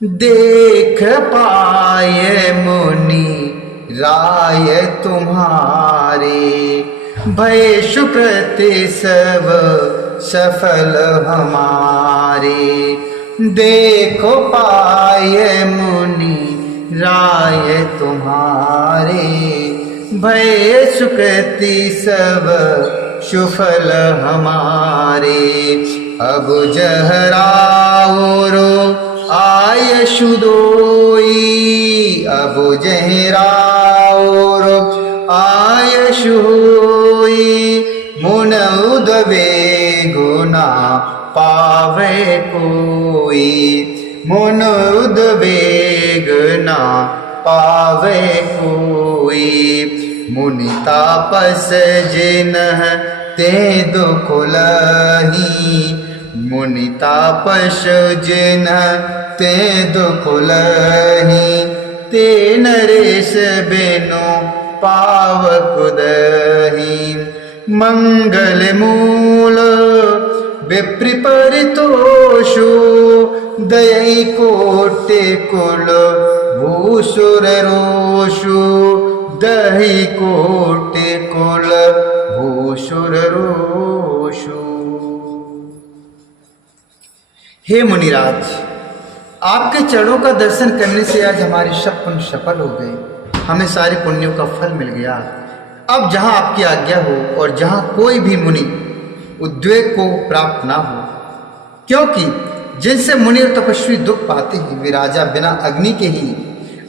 देख पाए मुनि राय तुम्हारे, भय सुकृति सब सफल हमारे। देखो पाए मुनि राय तुम्हारे, भय सुकृति सब सुफल हमारे। अब जहराओ आय सुदोई, अब जहराओ आय सुहोई। मुन उदवे गुना पावे कोई, मुन उद्वेग न पावे कोई। मुनि तापस जिनह ते दुख लही, मुनि तापस जिनह ते दुख लही। ते नरेश बिनु पावक दही, मंगल मूल विप्रपरितोषु। दयि कोटि कुल भूसुर रोषु, दहि कोटि कुल भूसुर रोषु। हे मुनिराज, आपके चरणों का दर्शन करने से आज हमारे सब पुण्य सफल हो गए, हमें सारे पुण्यों का फल मिल गया। अब जहां आपकी आज्ञा हो और जहां कोई भी मुनि उद्वेग को प्राप्त ना हो, क्योंकि जिनसे मुनि और तपस्वी दुख पाते हैं वे राजा बिना अग्नि के ही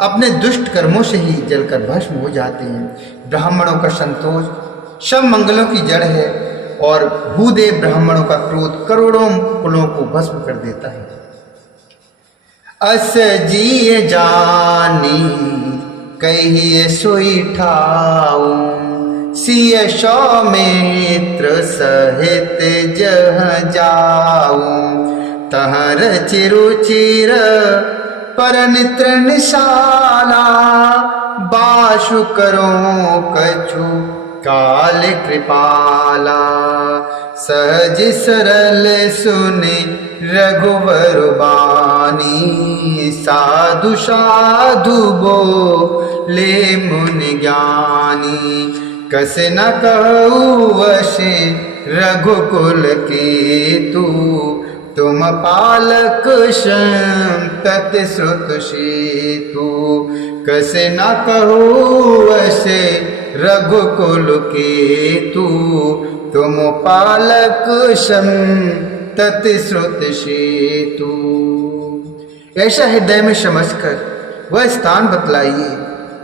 अपने दुष्ट कर्मों से ही जलकर भस्म हो जाते हैं। ब्राह्मणों का संतोष सब मंगलों की जड़ है और भूदेव ब्राह्मणों का क्रोध करोड़ों कुलों को भस्म कर देता है। अस जिय जानी कहिए सोई ठाऊ, सिय सौमित्र सहित जह जाऊं। तहर चिरुचिर परनित्र निशाला, बाशु करो कछु काल कृपाला। सहज सरल सुनि रघुवर बानी, साधु साधु बोले मुनि ज्ञानी। कस न कहु वशे रघुकुल केतु, तुम पालक संतति श्रुत सेतु। कस न कहु वशे रघुकुल केतु, तुम पालक संतति श्रुत सेतु। ऐसा हृदय में समझकर वह स्थान बतलाइए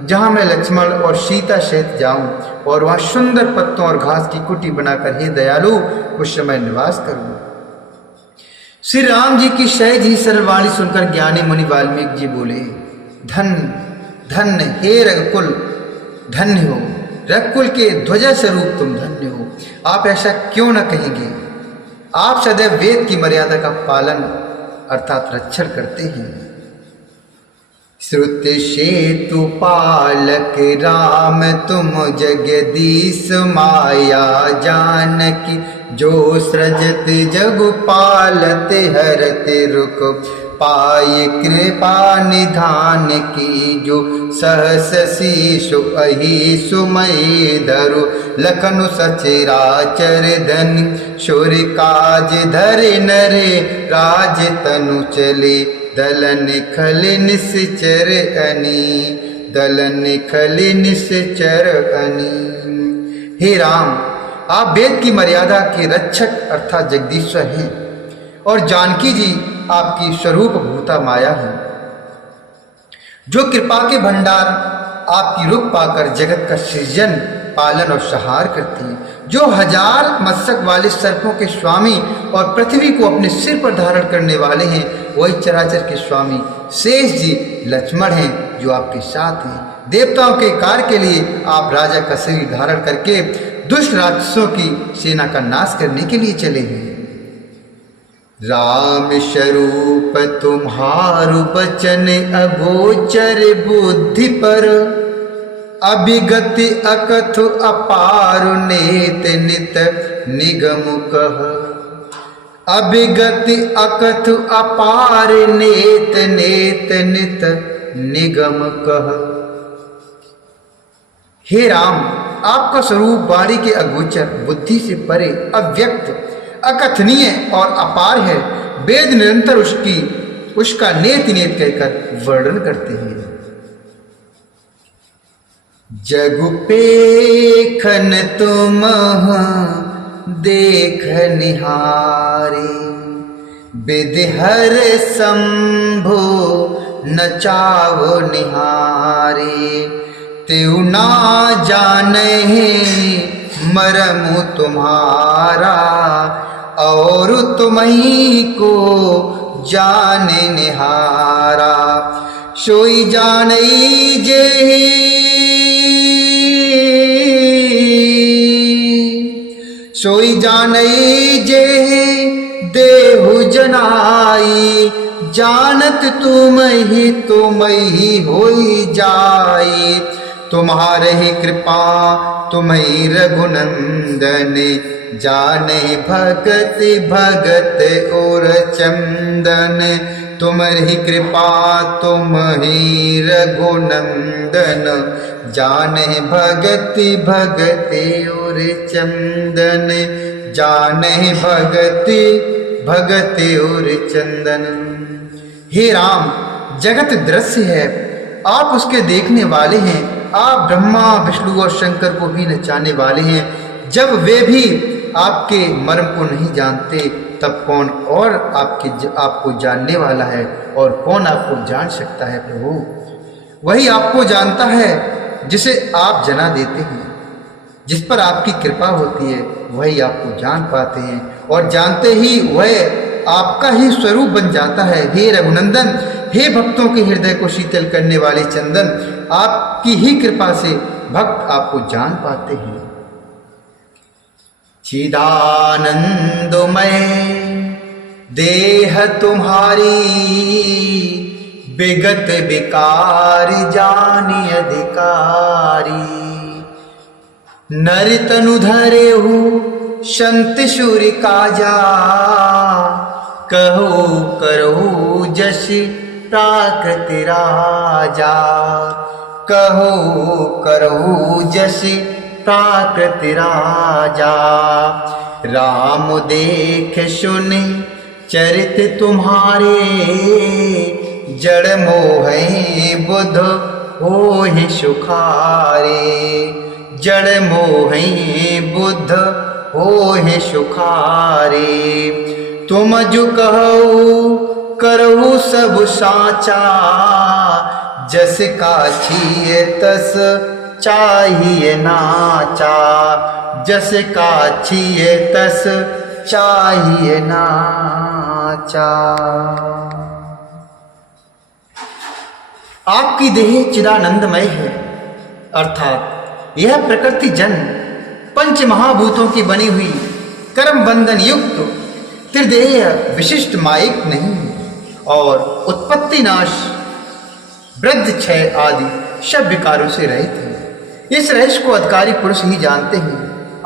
जहाँ मैं लक्ष्मण और सीता सहित जाऊं और वहाँ सुंदर पत्तों और घास की कुटी बनाकर हे दयालु उस समय निवास करूं। श्री राम जी की सहज ही सरलवाणी सुनकर ज्ञानी मुनि वाल्मीकि जी बोले, धन धन्य हे रघुकुल, धन्य हो रघुकुल के ध्वजा स्वरूप तुम धन्य हो। आप ऐसा क्यों न कहेंगे? आप सदैव वेद की मर्यादा का पालन अर्थात रक्षण करते हैं। श्रुति सेतु पालक राम तुम जगदीश, माया जानकी जो सृजत जगु पालते हरते रुक। पाय कृपा निधान की जो सहस शीशु अहि सुमय धरु। लखनु सचराचर धन शूर काज धरे नरे, राज तनु चले दलन खल निश्चर अनी, दलन खल निश्चर अनी। हे राम, आप वेद की मर्यादा के रक्षक अर्थात जगदीश्वर हैं और जानकी जी आपकी स्वरूप भूता माया है, जो कृपा के भंडार आपकी रूप पाकर जगत का सृजन पालन और संहार करती है। जो हजार मस्तक वाले सर्पों के स्वामी और पृथ्वी को अपने सिर पर धारण करने वाले हैं, वही चराचर के स्वामी शेष जी लक्ष्मण हैं जो आपके साथ हैं। देवताओं के कार्य के लिए आप राजा का शरीर धारण करके दुष्ट राक्षसों की सेना का नाश करने के लिए चले हैं। राम स्वरूप तुम्हारु बचन अगोचर बुद्धि पर, अभिगति अकथु अपार नेत नित निगम कह। अभिगत अकथ अपार नेत नेत नित निगम कह। हे राम, आपका स्वरूप वाणी के अगोचर, बुद्धि से परे, अव्यक्त, अकथनीय और अपार है। वेद निरंतर उसका नेत नेत कहकर वर्णन करते हैं। जगु पेखन तुम देख निहारे, विधिहर शंभो नचाव निहारे। त्यू ना जाने मरमु तुम्हारा, और तुम्हीं को जाने निहारा। सोई जानई जे सोई जानई जे देहु जनाई, जानत तुम ही होई जाई। तुम्हारे ही कृपा तुम्ही रघुनंदन, जाने भगत भगत और चंदन। तुम्हारी कृपा तुम्ही रघुनंदन, जाने भगत भगत और चंदन। जाने भगत भगत और चंदन। हे राम, जगत दृश्य है, आप उसके देखने वाले हैं। आप ब्रह्मा विष्णु और शंकर को भी नचाने वाले हैं। जब वे भी आपके मर्म को नहीं जानते, तब कौन और आपको जानने वाला है, और कौन आपको जान सकता है प्रभु? वही आपको जानता है जिसे आप जना देते हैं। जिस पर आपकी कृपा होती है वही आपको जान पाते हैं, और जानते ही वह आपका ही स्वरूप बन जाता है। हे रघुनंदन, हे भक्तों के हृदय को शीतल करने वाले चंदन, आपकी ही कृपा से भक्त आपको जान पाते हैं। चिदानंदमय देह तुम्हारी, विगत विकार जानि अधिकारी। नर तनु धरे हूँ संत सूर्य काजा, कहो करो जस प्राकृति राजा। कहो करो जस प्राकृति राजा। राम देख सुन चरित तुम्हारे, जड़ मोहे बुध होहि सुखारे। जड़ मोहि बुध होहि सुखारे। तुम जो कहो करहु सब साचा, जस काछिए तस चाहिए नाचा। जस काछिए तस चाहिए नाचा। आपकी देह चिदानंदमय है, अर्थात यह प्रकृति जन पंच महाभूतों की बनी हुई कर्म बंधन युक्त त्रिदेह विशिष्ट माइक नहीं, और उत्पत्ति नाश वृद्ध क्षय आदि सब विकारों से रहित है। इस रहस्य को अधिकारी पुरुष ही जानते हैं।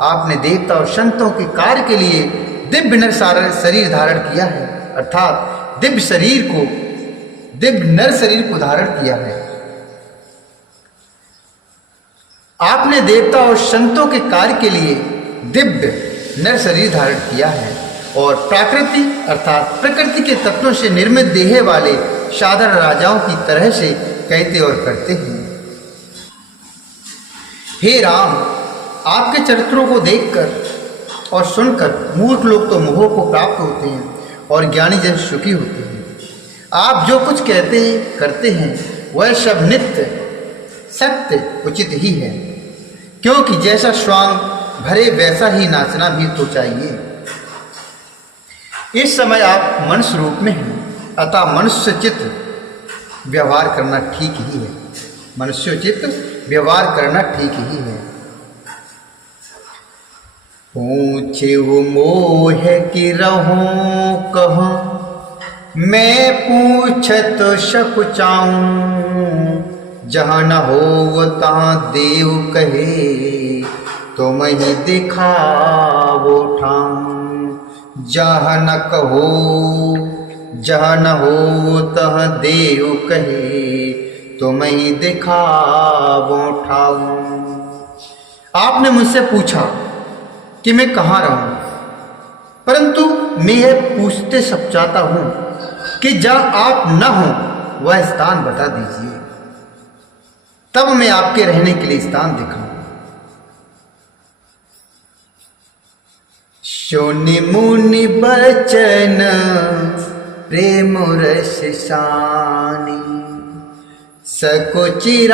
आपने देवता और संतों के कार्य के लिए दिव्य नर शरीर धारण किया है, अर्थात दिव्य नर शरीर को धारण किया है। आपने देवता और संतों के कार्य के लिए दिव्य नर शरीर धारण किया है, और प्राकृति अर्थात प्रकृति के तत्वों से निर्मित देह वाले साधारण राजाओं की तरह से कहते और करते हैं। हे राम, आपके चरित्रों को देखकर और सुनकर मूर्ख लोग तो मोह को प्राप्त होते हैं, और ज्ञानी जन सुखी होते हैं। आप जो कुछ कहते हैं करते हैं वह सब नित्य सत्य उचित ही है, क्योंकि जैसा स्वांग भरे वैसा ही नाचना भी तो चाहिए। इस समय आप मनुष्य रूप में हैं, अतः मनुष्यचित व्यवहार करना ठीक ही है। मनुष्योचित व्यवहार करना ठीक ही है। पूछे मोह की रहूं कहूं, मैं पूछत सकुचाऊं। जहाँ न हो तहाँ देव कहे, तुम ही दिखावो ठाऊं। जहाँ न कहो जहाँ न हो तह देव कहे, तुम ही दिखावो ठाऊं। आपने मुझसे पूछा कि मैं कहाँ रहूं, परंतु मैं यह पूछते सब चाहता हूं कि जहाँ आप न हो वह स्थान बता दीजिए, तब मैं आपके रहने के लिए स्थान दिखाऊं। सोनि मुनि बचन प्रेम रस सानी, सको चिरा